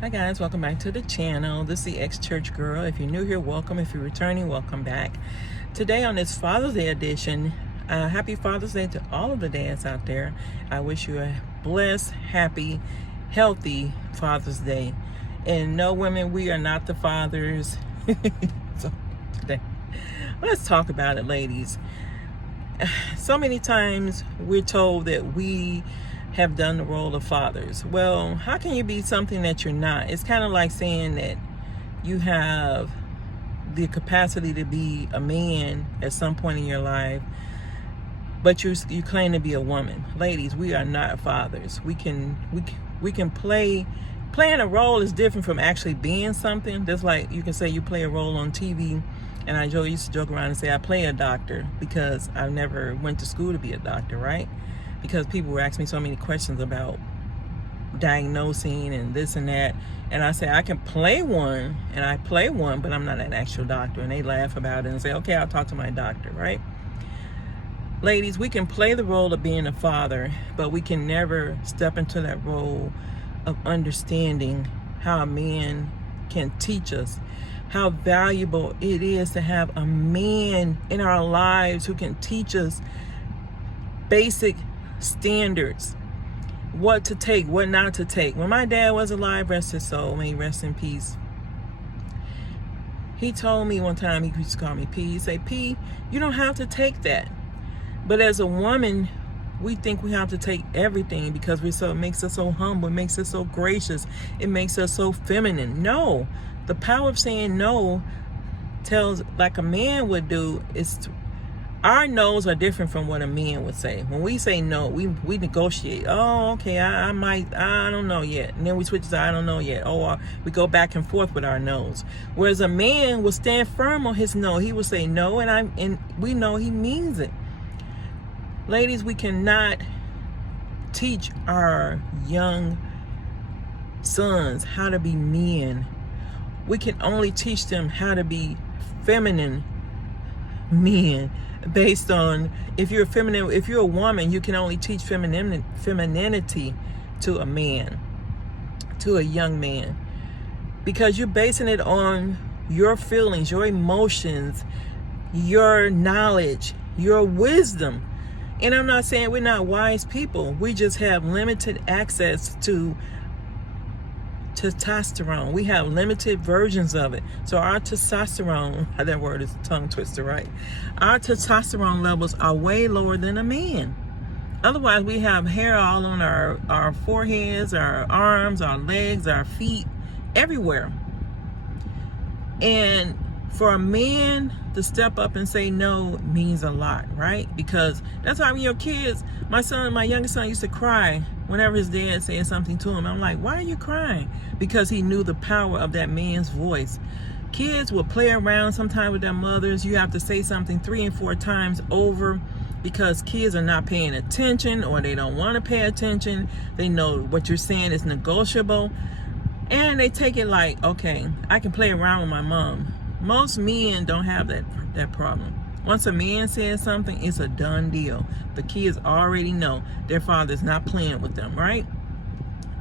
Hi guys, welcome back to the channel. This is the ex-church girl. If you're new here, welcome. If you're returning, welcome back. Today on this Father's Day edition, happy Father's Day to all of the dads out there. I wish you a blessed, happy, healthy Father's Day. And no, women, we are not the fathers. So today, let's talk about it, ladies. So many times we're told that we have done the role of fathers. Well, how can you be something that you're not? It's kind of like saying that you have the capacity to be a man at some point in your life, but you claim to be a woman. Ladies, we are not fathers. We can playing a role is different from actually being something. Just like you can say you play a role on TV, and I used to joke around and say I play a doctor because I never went to school to be a doctor, right? Because people were asking me so many questions about diagnosing and this and that, and I say I can play one, and I play one, but I'm not an actual doctor. And they laugh about it and say, okay, I'll talk to my doctor, right? Ladies, we can play the role of being a father, but we can never step into that role of understanding how a man can teach us how valuable it is to have a man in our lives who can teach us basic standards, what to take, what not to take. When my dad was alive, rest his soul, may he rest in peace, he told me one time, he used to call me P, he'd say, P, you don't have to take that. But as a woman, we think we have to take everything because it makes us so humble, it makes us so gracious, it makes us so feminine. No, the power of saying no tells, like a man would do, is our no's are different from what a man would say. When we say no, we negotiate. Oh, okay, I don't know yet. And then we switch to I don't know yet. We go back and forth with our no's. Whereas a man will stand firm on his no. He will say no, and we know he means it. Ladies, we cannot teach our young sons how to be men. We can only teach them how to be feminine men. Based on, if you're a woman, you can only teach femininity to a man, to a young man, because you're basing it on your feelings, your emotions, your knowledge, your wisdom. And I'm not saying we're not wise people. We just have limited access to testosterone. We have limited versions of it. So our testosterone, that word is a tongue twister, right? Our testosterone levels are way lower than a man. Otherwise, we have hair all on our foreheads, our arms, our legs, our feet, everywhere. And for a man to step up and say no means a lot, right? Because that's how your kids, my youngest son used to cry whenever his dad said something to him. I'm like, why are you crying? Because he knew the power of that man's voice. Kids will play around sometimes with their mothers. You have to say something 3 and 4 times over because kids are not paying attention, or they don't want to pay attention. They know what you're saying is negotiable, and they take it like, okay, I can play around with my mom. Most men don't have that problem. Once a man says something, it's a done deal. The kids already know their father's not playing with them, right?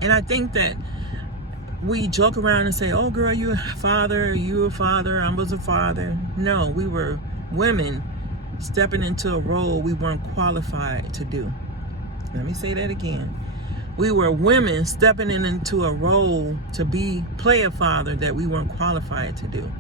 And I think that we joke around and say, oh girl, you're a father, I was a father. No, we were women stepping into a role we weren't qualified to do. Let me say that again. We were women stepping into a role to play a father that we weren't qualified to do.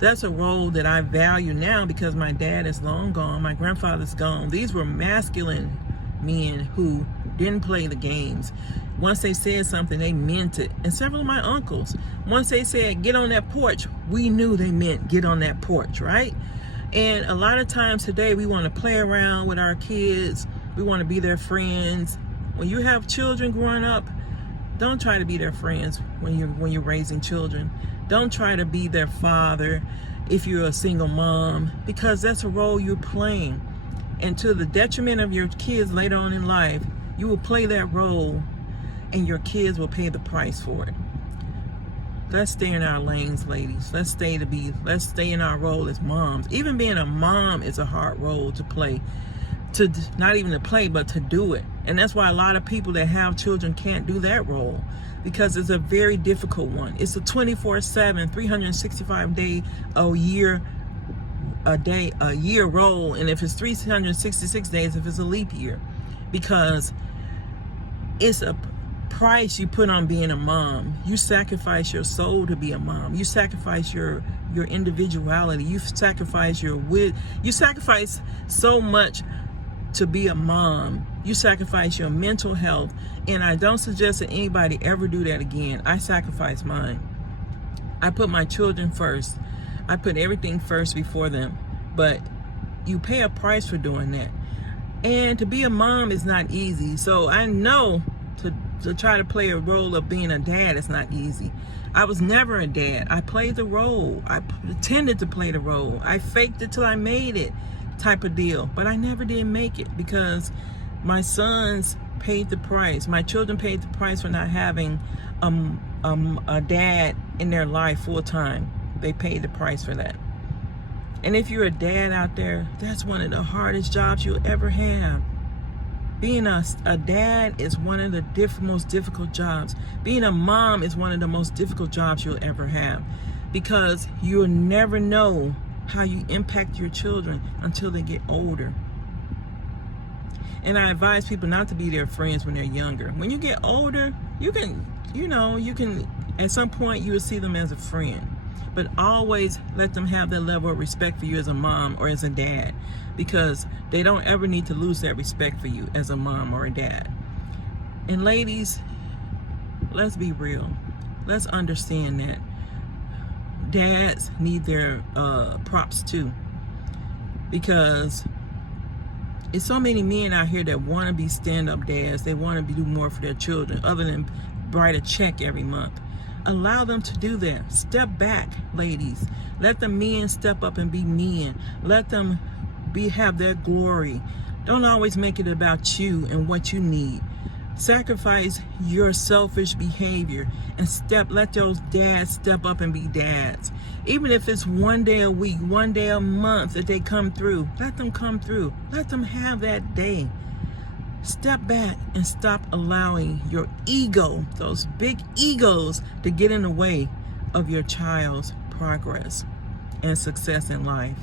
That's a role that I value now because my dad is long gone, my grandfather's gone. These were masculine men who didn't play the games. Once they said something, they meant it. And several of my uncles, once they said, get on that porch, we knew they meant get on that porch, right? And a lot of times today, we want to play around with our kids. We want to be their friends. When you have children growing up, don't try to be their friends when you're raising children. Don't try to be their father if you're a single mom, because that's a role you're playing. And to the detriment of your kids later on in life, you will play that role and your kids will pay the price for it. Let's stay in our lanes, ladies. Let's stay in our role as moms. Even being a mom is a hard role to play. Not even to play, but to do it. And that's why a lot of people that have children can't do that role, because it's a very difficult one. It's a 24/7, 365 a year role. And if it's 366 days, if it's a leap year, because it's a price you put on being a mom. You sacrifice your soul to be a mom. You sacrifice your individuality. You sacrifice you sacrifice so much to be a mom. You sacrifice your mental health, and I don't suggest that anybody ever do that again. I sacrifice mine. I put my children first. I put everything first before them. But you pay a price for doing that. And to be a mom is not easy. So I know to try to play a role of being a dad is not easy. I was never a dad. I played the role. I pretended to play the role. I faked it till I made it, type of deal. But I never did make it, because my sons paid the price. My children paid the price for not having a dad in their life full time. They paid the price for that. And if you're a dad out there, that's one of the hardest jobs you'll ever have. Being a dad is one of the most difficult jobs. Being a mom is one of the most difficult jobs you'll ever have, because you'll never know how you impact your children until they get older. And I advise people not to be their friends when they're younger. When you get older, you can, at some point you will see them as a friend. But always let them have that level of respect for you as a mom or as a dad, because they don't ever need to lose that respect for you as a mom or a dad. And ladies, let's be real. Let's understand that dads need their props too, because it's so many men out here that want to be stand-up dads. They want to do more for their children other than write a check every month. Allow them to do that. Step back, ladies. Let the men step up and be men. Let them have their glory. Don't always make it about you and what you need. Sacrifice your selfish behavior and let those dads step up and be dads. Even if it's one day a week, one day a month that they come through, let them come through. Let them have that day. Step back and stop allowing your ego, those big egos, to get in the way of your child's progress and success in life.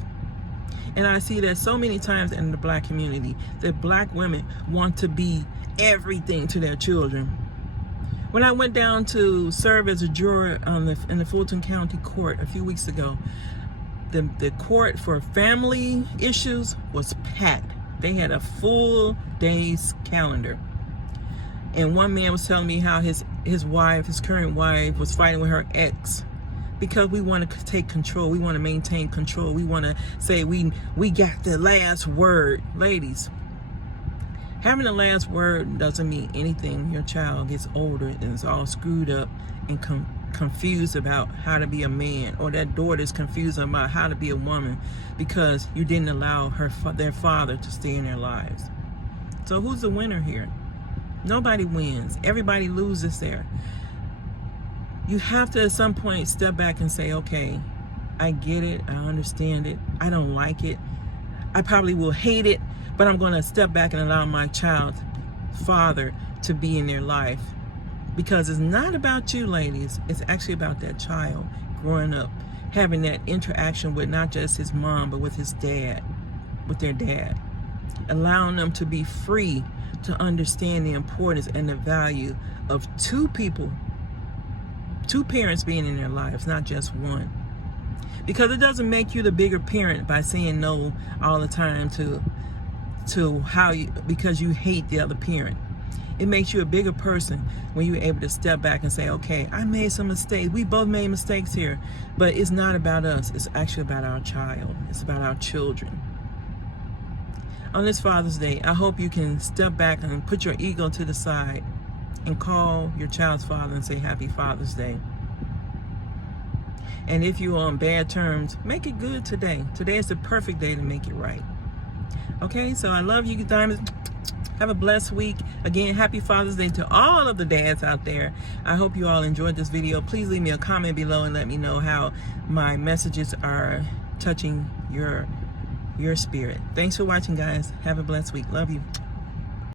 And I see that so many times in the Black community, that Black women want to be everything to their children. When I went down to serve as a juror in the Fulton County Court a few weeks ago, the court for family issues was packed. They had a full day's calendar. And one man was telling me how his current wife, was fighting with her ex, because we want to take control. We want to maintain control. We want to say we got the last word. Ladies, having the last word doesn't mean anything when your child gets older and is all screwed up and confused about how to be a man, or that daughter's confused about how to be a woman because you didn't allow their father to stay in their lives. So who's the winner here? Nobody wins. Everybody loses there. You have to at some point step back and say, okay, I get it, I understand it, I don't like it, I probably will hate it, but I'm going to step back and allow my child's father to be in their life. Because it's not about you, ladies. It's actually about that child growing up, having that interaction with not just his mom, but with his dad, with their dad. Allowing them to be free to understand the importance and the value of two parents being in their lives, not just one. Because it doesn't make you the bigger parent by saying no all the time because you hate the other parent. It makes you a bigger person when you're able to step back and say, okay, I made some mistakes. We both made mistakes here, but it's not about us. It's actually about our child. It's about our children. On this Father's Day, I hope you can step back and put your ego to the side and call your child's father and say Happy Father's Day. And if you're on bad terms, make it good today. Today is the perfect day to make it right. Okay, so I love you, diamonds. Have a blessed week. Again, Happy Father's Day to all of the dads out there. I hope you all enjoyed this video. Please leave me a comment below and let me know how my messages are touching your spirit. Thanks for watching, guys. Have a blessed week. Love you.